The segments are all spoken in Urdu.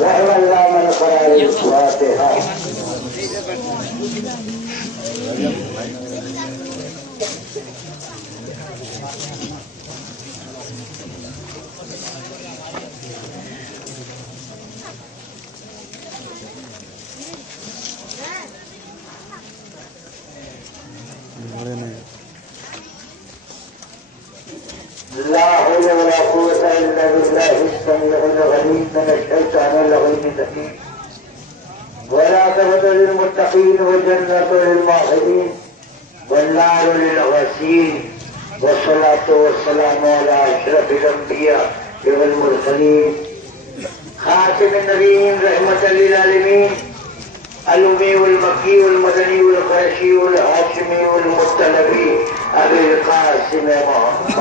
رحم اللہ من قرأ الفاتحہ. لا حول ولا قوة إلا بالله السميع العليم من الشيطان الرجيم. والعاقبة للمتقين والجنة للموحدين والنار للغاسين. والصلاة والسلام على أشرف الأنبياء والمرسلين خاتم النبيين رحمة للعالمين الأمي والمكي والمدني والقرشي والهاشمي والمطلبي أبي القاسم محمد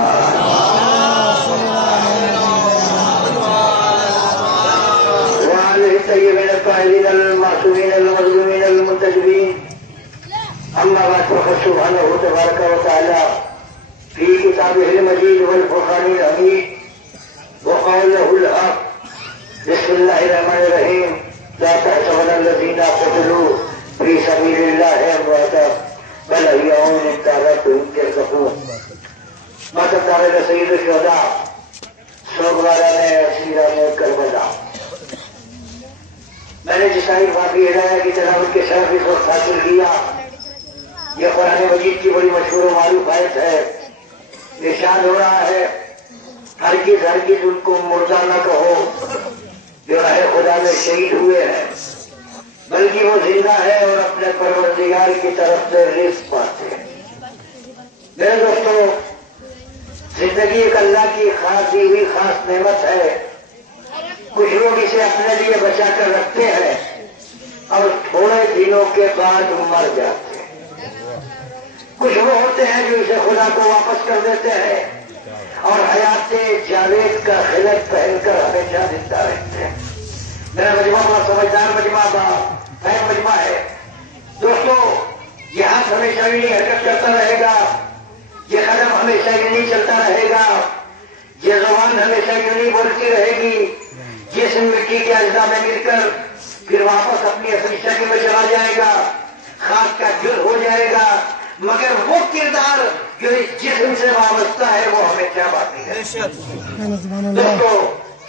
وعلى الطيبين الطاهرين المعصومين المظلومين المنتجبين. أما بعد فقد سبحانه تبارك وتعالى في كتابه المجيد والفرقان الحميد وقال له الحق. بسم الله الرحمن الرحيم. لا تحسبن الذين قتلوا في سبيل الله أمواتا بل أحياء عند ربهم يرزقون. ماتم سید الشہداء سوگواران سیران کربلا. میں نے جسائی واقعی ہدایہ کی تلاوت کے شرف اس وقت حاصل کیا. یہ قرآن مجید کی بڑی مشہور و معروف آیت ہے. ارشاد ہو رہا ہے ہرگز ان کو مردہ نہ کہو جو راہ خدا میں شہید ہوئے ہیں، بلکہ وہ زندہ ہے اور اپنے پروردگار کی طرف سے رزق پاتے ہیں. میرے دوستو، زندگی ایک اللہ کی خاص دی ہوئی خاص نعمت ہے. کچھ لوگ اسے اپنے لیے بچا کر رکھتے ہیں اور تھوڑے دنوں کے بعد مر جاتے ہیں. کچھ وہ ہوتے ہیں جو اسے خدا کو واپس کر دیتے ہیں اور حیات جاوید کا خلق پہن کر ہمیشہ زندہ رہتے ہیں. میرا مجمع بہت سمجھدار مجمع اہم مجمع ہے. دوستو، یہ ہاتھ ہمیشہ یوں حرکت کرتا رہے گا، یہ قدم ہمیشہ یوں چلتا رہے گا، یہ زبان ہمیشہ یوں بولتی رہے گی. جسم مٹی کے اجزاء میں مل کر پھر واپس اپنی اصلی شکل میں چلا جائے گا، خاک کا جز ہو جائے گا، مگر وہ کردار جو اس جسم سے وابستہ ہے وہ ہمیشہ باقی ہے. دوستو،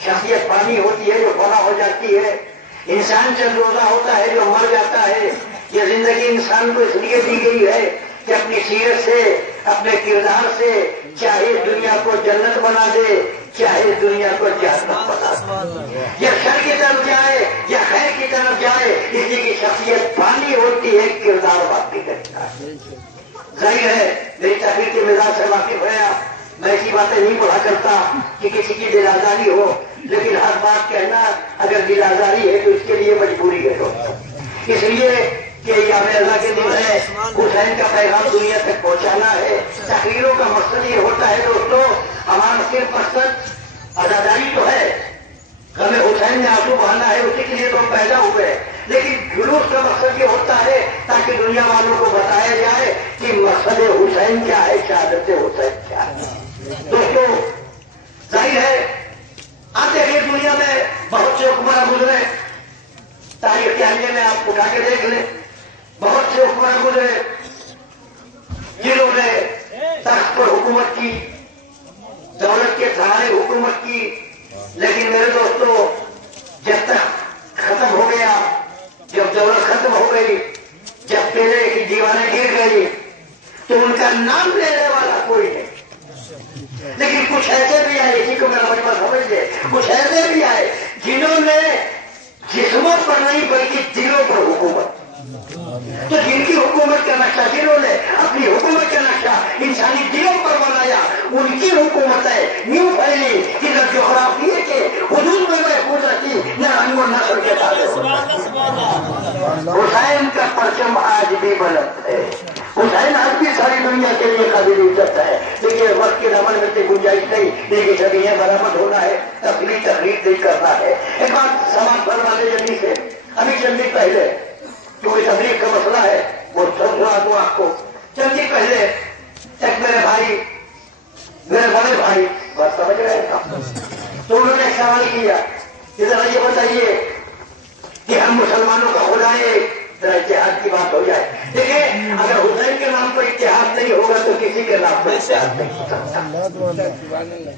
شخصیت پانی ہوتی ہے جو فنا ہو جاتی ہے. انسان چند روزہ ہوتا ہے جو مر جاتا ہے. یہ زندگی انسان کو اس لیے دی گئی ہے کہ اپنی سیرت سے، اپنے کردار سے چاہے دنیا کو جنت بنا دے، چاہے دنیا کو جہنم بنا دے. یا شر کی طرف جائے یا خیر کی طرف جائے، اسی کی شخصیت پانی ہوتی ہے، کردار باقی کرتا ہے. ظاہر ہے میری تحریر کے مزاج سے واقف ہے. میں ایسی باتیں نہیں پڑھا کرتا کہ کسی کی دل آزاری ہو، لیکن ہر بات کہنا اگر دل آزاری ہے تو اس کے لیے مجبوری ہے. اس لیے کہ یہ ہمیں اللہ کے دل ہے، حسین کا پیغام دنیا تک پہنچانا ہے. تقریروں کا مقصد یہ ہوتا ہے دوستو، ہمارا صرف مقصد اداداری تو ہے، غم حسین میں آنسو بہانا ہے، اسی کے لیے تو ہم پیدا ہوئے. لیکن جلوس کا مقصد یہ ہوتا ہے تاکہ دنیا والوں کو بتایا جائے کہ مقصد حسین کیا ہے، شہادت حسین کیا ہے. دوستو، ظاہر ہے آپ دیکھیں دنیا میں بہت سے حکمراں گزرے. تاریخ کے آئینے میں آپ اٹھا کے دیکھ لیں، بہت سے حکمراں گزرے جنہوں نے تخت پر حکومت کی، دولت کے سہارے حکومت کی. لیکن میرے دوستو، جب تک ختم ہو گیا، جب دولت ختم ہو گئی، جب پہلے کی دیواریں گر گئی تو ان کا نام لینے والا کوئی نہیں. لیکن کچھ ایسے بھی آئے، اسی کو میرا مجمع سمجھ لے، کچھ ایسے بھی آئے جنہوں نے جسموں پر نہیں بلکہ دلوں پر حکومت. تو جن کی حکومت کا نقشہ، جنہوں نے اپنی حکومت کا نقشہ انسانی دلوں پر بنایا، ان کی حکومتیں یوں پھیلی کہ نہ جغرافیے کے حدود میں محفوظ رکھی، نہ رنگ و نسل کے تعلق. حسین کا پرچم آج بھی بلند ہے، حسین آج بھی ساری دنیا کے لیے قابل عزت ہے. لیکن وقت کے دمن میں سے گنجائش نہیں، لیکن جب یہ برآمد ہونا ہے تبلیغ تقریر نہیں کرنا ہے. ایک بات سماج فرمانے جلدی سے، ابھی چند دن پہلے کیونکہ تبلیغ کا مسئلہ ہے وہ سمجھا دوں آپ کو. چند دن پہلے ایک میرے بھائی، میرے بڑے بھائی، بات سمجھ رہے ہیں تو انہوں نے سوال کیا کہ ذرا یہ بتائیے کہ ہم مسلمانوں کا خدا ایک، ذرا اتحاد کی بات ہو جائے. دیکھیں اگر حسین کے نام پر اتحاد نہیں ہوگا تو کسی کے نام پر اتحاد نہیں ہو سکتا.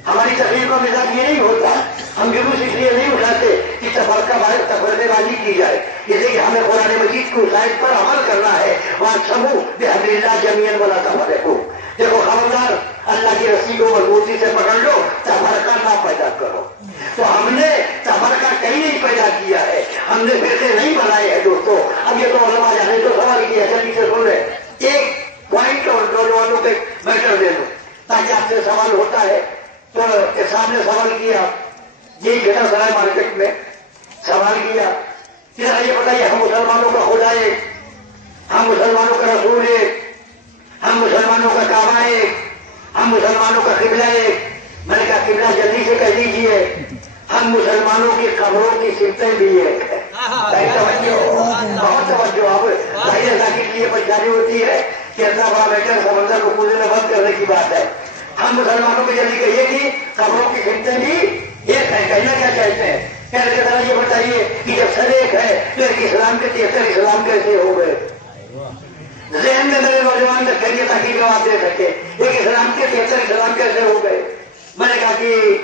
ہماری تقریر کا مزاج یہ نہیں ہوتا، ہم جلوس اس لیے نہیں اٹھاتے کہ تفرقے بازی کی جائے، اس لیے کہ ہمیں قرآن مجید کی آیت پر عمل کرنا ہے. وَاعْتَصِمُوا بِحَبْلِ اللَّهِ جَمِيعًا وَلَا تَفَرَّقُوا. دیکھو خبردار، اللہ کی رسی کو مضبوطی سے پکڑ لو، تفرقہ نہ پیدا کرو. تو ہم نے تفرقہ کہیں نہیں پیدا کیا ہے، ہم نے فرقے نہیں بنائے ہیں دوستو. اب یہ تو علماء جانے تو سوال کیا، جلدی سے سن لیں. ایک پوائنٹ اور نوجوانوں کے میٹر دے دو تاکہ آپ سے سوال ہوتا ہے. تو صاحب نے سوال کیا، یہی گھٹا سرائے مارکیٹ میں سوال کیا کہ یہ بتائیے ہم مسلمانوں کا خدا ایک، ہم مسلمانوں کا رسول ایک، ہم مسلمانوں کا کعبہ ایک، ہم مسلمانوں کا قبلہ ایک. میں نے کہا قبلہ جلدی سے کہہ دیجیے، ہم مسلمانوں کی قبروں کی سمتیں بھی ایک ہے. بہت توجہ. اب بھائی ذاکر کی یہ پریشانی ہوتی ہے کہ اتنا بڑا بیٹر سمندر کو پوجنے بند کرنے کی بات ہے. ہم مسلمانوں کو جلدی کہیے کہ قبروں کی سمتیں بھی ایک ہے. کہنا کیا چاہتے ہیں؟ کہنے کی طرح یہ بتائیے کہ جب سر ایک ہے تو ایک اسلام کے 73 اسلام کیسے ہو گئے؟ ذہن میں میرے نوجوان میں کہیے تاکہ جواب دے سکے، ایک اسلام کے 73 اسلام کیسے ہو گئے؟ میں نے کہا کہ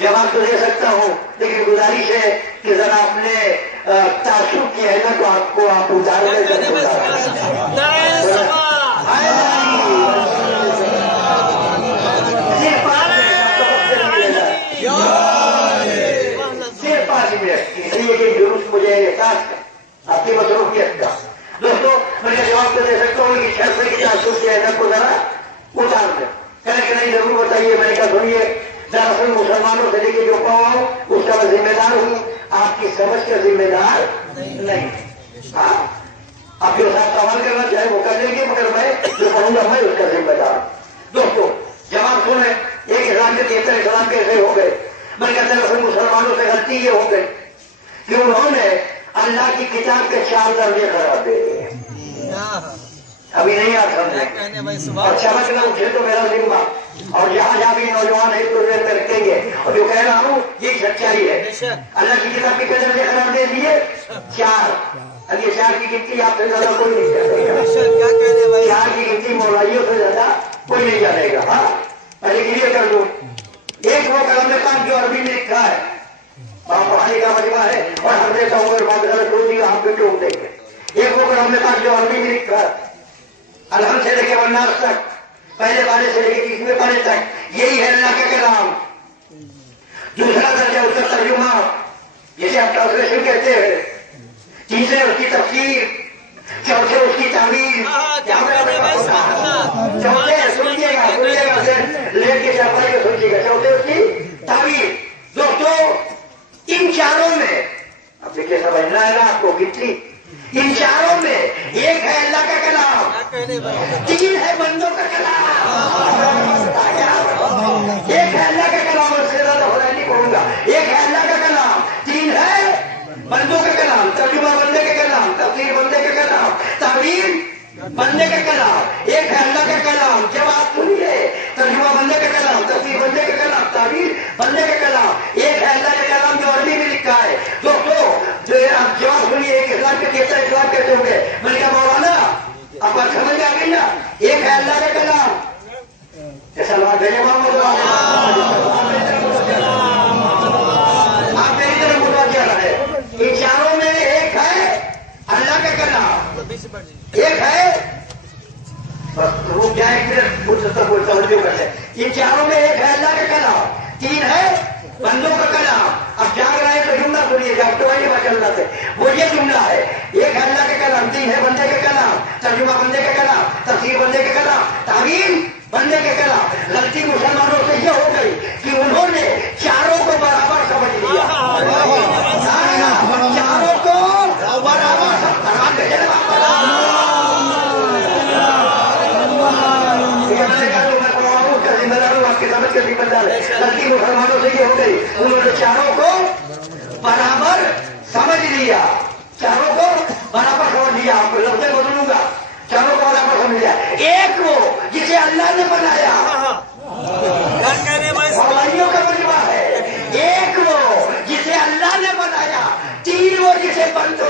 جواب تو دے سکتا ہوں لیکن گزارش ہے کہ ذرا اپنے تعصب کی ہے نا تو آپ کو آپ اتار جلوس مجھے احساس ہے آپ کی مصروفیت کا. دوستوں میں نے جواب تو دے سکتا ہوں کہ شرط کی تعصب کی اہمیت کو ذرا اتار دیں. کہنے کہ نہیں ضرور بتائیے. میں نے کہا سنیے، دراصل مسلمانوں سے لے کے جو پاؤں اس کا میں ذمہ دار ہوں، آپ کی سمجھ کا ذمہ دار نہیں. ہاں آپ جو صاحب سوال کرنا چاہے وہ کر لیں گے، مگر میں جو کہوں گا میں اس کا ذمہ دار. دوستوں جواب سنیں، ایک اسلام کے 73 اسلام کیسے ہو گئے؟ میں نے کہا دراصل مسلمانوں سے غلطی یہ ہو گئی کہ انہوں نے اللہ کی کتاب کے 4 درجے قرار دے دیے. ابھی نہیں آ سمجھے اور چمک نہ اٹھے تو میرا ذمہ، اور جہاں جہاں بھی نوجوان ہے تو دیر رکھیں گے. اور جو کہہ رہا ہوں یہ سچائی ہے. اللہ کی کتاب کے درجے قرار دے دیے 4. اب یہ 4 کی گنتی آپ سے زیادہ کوئی نہیں جانے گا. 4 کی گنتی مولائیوں سے زیادہ کوئی نہیں جانے گا. ہاں پہلے کلیئر کر دوں، ایک وہ کلام پاک جو عربی میں لکھا ہے، پڑھانے کا مجمع ہے اور ہم دیتا ہوں اگر بات غلط ہوگی آپ بھی ٹوک دیں گے. ایک وہ کلام پاک جو عربی میں لکھا ہے، الحمد سے لے کے والناس تک، پہلے پارے سے لے کے 30ویں پارے تک، یہی ہے اللہ کا کلام. دوسرا درجہ اس کا ترجمہ جسے آپ ٹرانسلیشن کہتے ہیں، تیسرے اس کی تفسیر، چوتھے اس کی تعمیر. چوتھے سنیے گا لیٹ کے چاپائی کو سوچیے گا، چوتھے اس کی تعمیر. دوستو ان 4 میں اب دیکھیے سمجھنا ہے نا آپ کو گنتی، ان 4 میں ایک ہے اللہ کا کلام، 3 ہے بندوں کا کلام. ایک ہے اللہ کا کلام، اس سے زیادہ ہونا نہیں پڑوں گا. ایک ہے اللہ کا کلام، 3 ہے بندوں کا کلام، ترجمہ بندے کا کلام، تفسیر بندے کا کلام، تعبیر بندے کا کلام. ایک ہے اللہ کا کلام، جب آپ سنیے، ترجمہ بندے کا کلام، تفسیر بندے کا کلام، تعبیر بندے کا کلام. ایک ہے اللہ کا کلام جو عربی میں لکھا ہے. دوستو آپ جواب سنیے، ایک اسلام کے 73 اسلام کیسے ہوں گے؟ میں نے کہا مولانا آپ بات سمجھ میں آ گئی نا، ایک ہے اللہ کا کلام. ایسا بات ہے محمد آپ میری طرف متوجہ رہے. ان 4 میں ایک ہے اللہ کا کلام، ایک ہے روک جائے ان 4 میں ایک ہے اللہ کا کلام، 3 ہے بندوں کا کلام. اب جاگ رہے ہیں تو جملہ سنیے گا، اب تو وہی بات چل رہا تھے. وہ یہ جملہ ہے، ایک ہے اللہ کا کلام، 3 ہے بندے کا کلام، ترجمہ بندے کا کلام، تفسیر بندے کا کلام، تعبیر بندے کا کلام. غلطی مسلمانوں سے یہ ہو گئی کہ انہوں نے 4 کو برابر سمجھ لیا. 4 کو برابر غلطی مسلمانوں سے یہ ہو گئی، انہوں نے 4 کو برابر سمجھ لیا. 4 کو برابر سمجھ لیا. آپ کو لفظ بدلوں گا، 4 کو برابر سمجھ لیا. ایک وہ جسے اللہ نے بنایا، مولائیوں کا مجمع ہے. ایک وہ جسے اللہ نے بنایا. 3 وہ جسے بندوں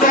2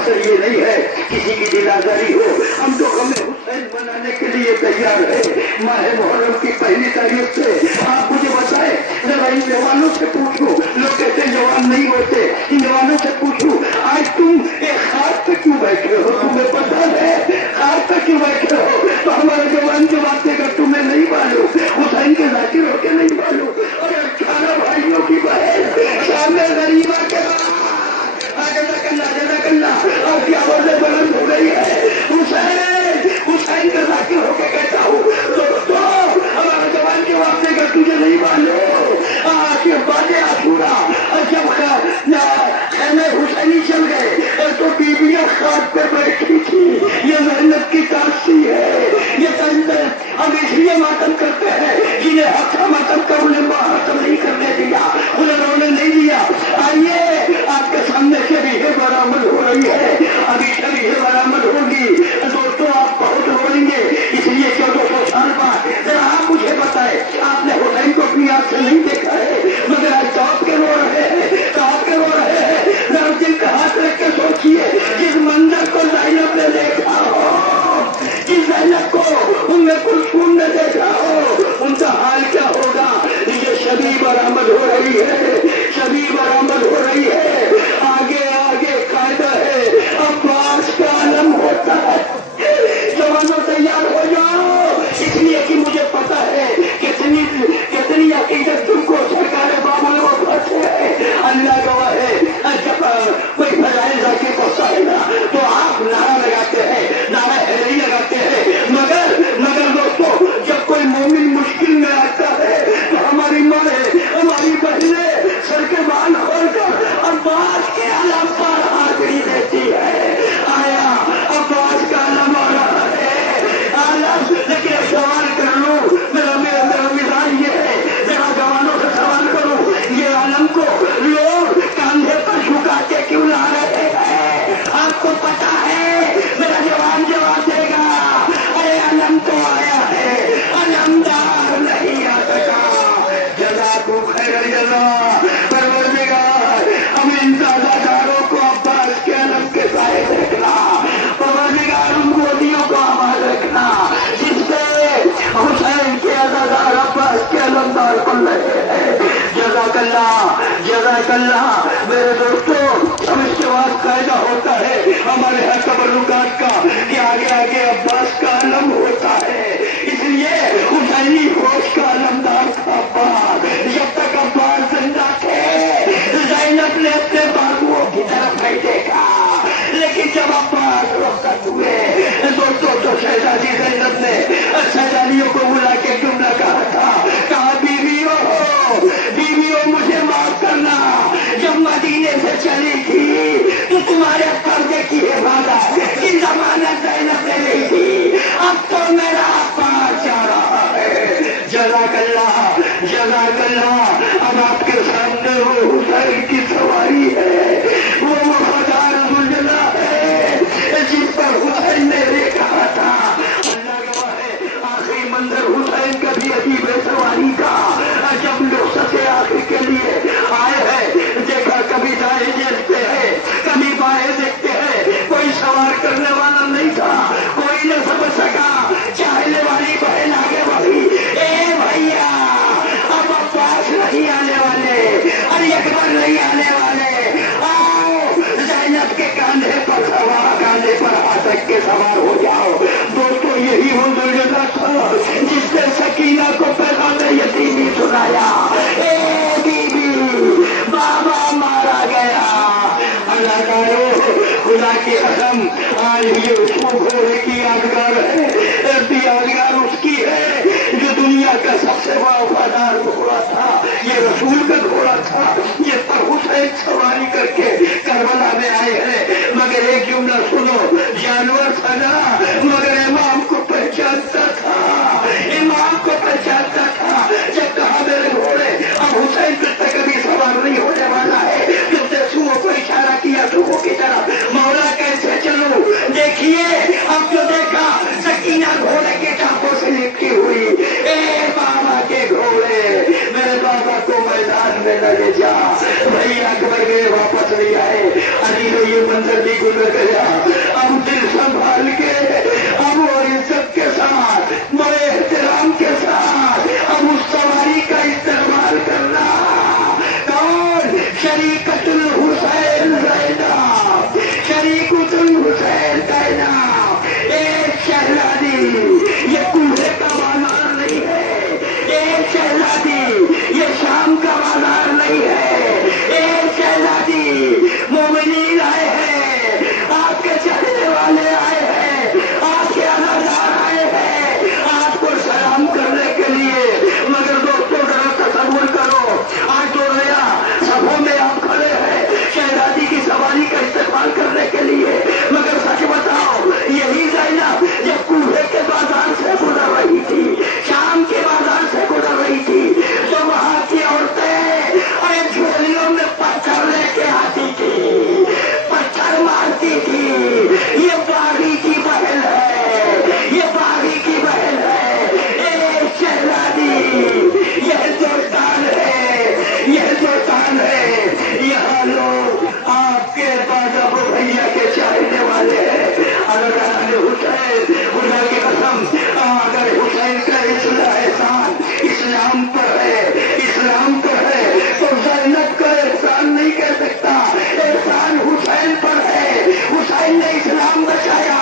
مقصد یہ نہیں ہے کسی کی دل آزاری ہو، ہم تو غم حسین منانے کے لیے تیار ہے۔ ماہ محرم کی پہلی تاریخ سے آپ مجھے بتائیں، ذرا ان جوانوں سے پوچھو، لوگ کہتے ہیں جوان نہیں ہوتے، ان جوانوں سے پوچھو آج تم ایک خاک پہ کیوں بیٹھے ہو؟ تمہیں پتہ ہے خاک پہ کیوں بیٹھے ہو؟ تو ہمارے جوان جواب دے کر تمہیں نہیں معلوم، حسین کے ذاکر ہو کے نہیں معلوم، اور 18 بھائیوں کی بہن سامنے غریبہ کے آپ کی آوازیں بلند ہو گئی ہے، حسین حسین کا ذاکر ہو کے کہتا ہوں دوستو، ہمارا جوان جواب دے کر تجھے نہیں معلوم کہ بعد عاشورہ جب خیمے حسینی چل گئے تو بیویاں خاک پہ بیٹھی تھی، یہ محنت کی تاثی ہے، یہ ہم اس لیے ماتم کرتے ہیں جنہیں حق کا ماتم کا انہیں ماتم نہیں کرنے دیا، انہیں رونے نہیں دیا۔ آئیے آپ کے سامنے شبیہ برآمد ہو رہی ہے، ابھی شبیہ برآمد ہوگی دوستوں، آپ بہت روئیں گے، اس لیے 1400 سال بعد ذرا آپ مجھے بتائیں، آپ نے حسین کو اپنی آنکھ سے نہیں دیکھا ہے مگر آج چوک کے رو رہے ہیں، چوک کے رو رہے ہیں، ذرا دل کا ہاتھ رکھ کے سوچیے جس منظر کو زینب نے دیکھا ہو، جس زینب کو ان میں کلثوم نے دیکھا ہو، ان کا حال کیا ہوگا؟ یہ شبیہ برآمد ہو رہی ہے، شبیہ برآمد ہو رہی ہے، آگے آگے قاعدہ ہے عباس کا علم ہوتا ہے، جوانوں تیار ہو جاؤ، اس لیے کہ مجھے پتا ہے کتنی عقیدت تم کو سرکار بابل وہ پھنسے ہے، اللہ گواہ ہے، جب کوئی فضائل ذاکر کو ہے نا تو آپ نعرہ لگاتے ہیں، نعرہ حیدری لگاتے ہیں، مگر دوستو جب کوئی مومن مشکل میں آتا ہے تو ہماری ماں ہماری بہنیں سر کے بال کھول کر عباس کے علم پر حاضری دیتی ہے، آیا عباس کا علم آ رہا ہے، علم، لیکن ایک سوال کر لوں، میرا مزاج یہ ہے، ذرا جوانوں سے سوال کروں، یہ علم کو لوگ کاندھے پر جھکا کے کیوں لا رہے ہیں؟ آپ کو پتا ہے میرا جوان جواب دے گا، ارے علم تو آیا ہے، علمدار نہیں آ سکا، جزاکم خیر الجزا، پروردگار ہم ان زیادہ داروں کو عباس کے علم کے سائے رکھنا، پروردگار ان گودیوں کو آباد رکھنا جس سے حسین کے عزادار عباس کے علمدار بن رہے ہیں، جزاک اللہ، جزاک اللہ۔ میرے دوستو ہم اس کے بعد قاعدہ ہوتا ہے ہمارے ہر تبرکات کا کہ آگے آگے عباس کا علم ہوتا ہے، اس لیے حسینی فوج کا علمدار تھا عباس، جب تک عباس زندہ تھے زینب نے اپنے بابوؤں کی طرف نہیں دیکھا، لیکن جب عباس رخصت ہوئے دوستوں تو شہزادی زینب نے شہزادیوں کو بلا کے جملہ کہا تھا، کہا بیویوں مجھے معاف کرنا، جب مدینے سے چلی تھی تو تمہارے پردے کی حفاظت کی ضمانت زینب نے لی تھی، اب تو میرا عباس جا رہا ہے، جزاک اللہ، جزاک اللہ۔ اب آپ کے سامنے وہ حسین کی سواری ہے، وہ وفادار ذوالجلال ہے جس پر حسین نے یہ کہا تھا، اللہ گواہ ہے آخری منظر حسین کا بھی عجیب ہے سواری کا، جب رخصت آخر کے لیے آئے ہیں دیکھا کبھی دائیں دیکھتے ہیں کبھی بائیں دیکھتے ہیں، کوئی سوار کرنے والا نہیں تھا، کوئی نہ سمجھ سکا، چاہنے والی بہن آگے بڑھی، اے بھیا اب عباس نہیں آنے والے، علی اکبر نہیں آنے والے، آؤ زینب کے کاندھے پر سوار، کاندھے پر ہاتھ رکھ کے سوار ہو جاؤ۔ دوستو یہی وہ ذوالجلال تھا جس نے سکینہ کو پیغام یتیمی سنایا، اے بی بی بابا مارا گیا، اللہ کارو خدا کی قسم آج یہ اس کو گھوڑے کی یادگار ہے، یادگار اس کی ہے جو دنیا کا سب سے وفادار گھوڑا تھا، یہ رسول کا گھوڑا تھا، یہ پر حسین سواری کر کے کربلا میں آئے ہیں، مگر ایک جملہ سنو، جانور تھا نا مگر امام کو پہچانتا تھا، امام کو پہچانتا تھا، جب کہا میرے گھوڑے اب حسین پہ کبھی سوار نہیں ہونے والا ہے، جب نے سوہوں کو اشارہ کیا سوہوں کی طرف، مولا کیسے چلوں؟ دیکھیے اب جو دیکھا سکینہ گھوڑے کے ٹانپوں سے لپٹی ہوئی، اے بابا کے گھوڑے، میرے بابا کو میدان میں نہ لے جا. بھائی اکبر گئے واپس نہیں آئے. علی کو یہ منظر بھی گزر گیا. اب دل سنبھال کے اب اور عزت کے ساتھ بڑے احترام کے ساتھ اب اس سواری کا استعمال کرنا. کون؟ شریکت الحسین زینب، شریکت الحسین زینب. ایک شہزادی یہ کوہے کا بازار نہیں ہے. ایک شہزادی یہ شام کا بازار نہیں ہے. ایک شہزادی مومنین آئے ہیں، آپ کے چاہنے والے آئے ہیں، آپ کے اداکار آئے ہیں آپ کو سلام کرنے کے لیے. مگر دوستوں ذرا تصور کرو، آج تو نیا صفوں میں آپ کھڑے ہیں شہزادی کی سواری کا استقبال کرنے کے لیے. مگر سچ بتاؤ، یہی زینب جب کوہے کے بازار سے گزر رہی تھی، شام کے بازار سے گزر رہی تھی، تو وہاں کی عورتیں ارے جھولیوں میں پتھر لے کے آتی تھی، پتھر مارتی تھی. یہ باغی کی بہن ہے، یہ باغی کی بہن ہے. ایک شہزادی یہ سلطان ہے، یہ سلطان ہے. یہاں لوگ آپ کے دادا بھیا کے چاہنے والے ہیں. اگر حسین خدا کی قسم، اگر حسین کا احسان اسلام پر ہے، اسلام پر ہے، تو زینب کا احسان نہیں کہہ سکتا. احسان حسین پر ہے. حسین نے اسلام بچایا،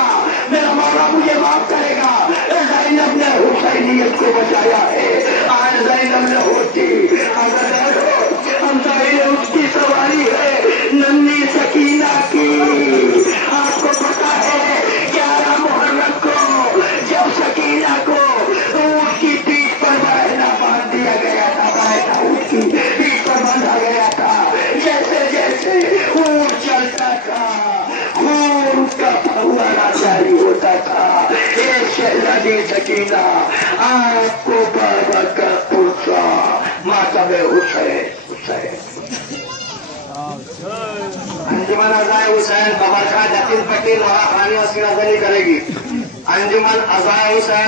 میرا مولا مجھے معاف کرے گا. زینب نے حسینیت کو بچایا ہے. آج زینب نہ ہوتی اگر ہم ظاہر اس کی سواری ہے ننھی سکینہ کی. آپ کو پتا ہے 11 محرم کو جب سکینہ کو اونٹ کی پیٹھ پر بہنا باندھ دیا گیا تھا، بہنا اونٹ کی پیٹھ پر باندھا گیا تھا، جیسے جیسے اونٹ چلتا تھا خون کا پھوارا جاری ہوتا تھا. ایک شہزادی سکینہ آپ کو بابا کا پرسا ماتم حسین. انجمن ازائے حسین بابرکا جتن پٹی لوہا خانی اس کی نظری کرے گی. انجمن ازائے حسین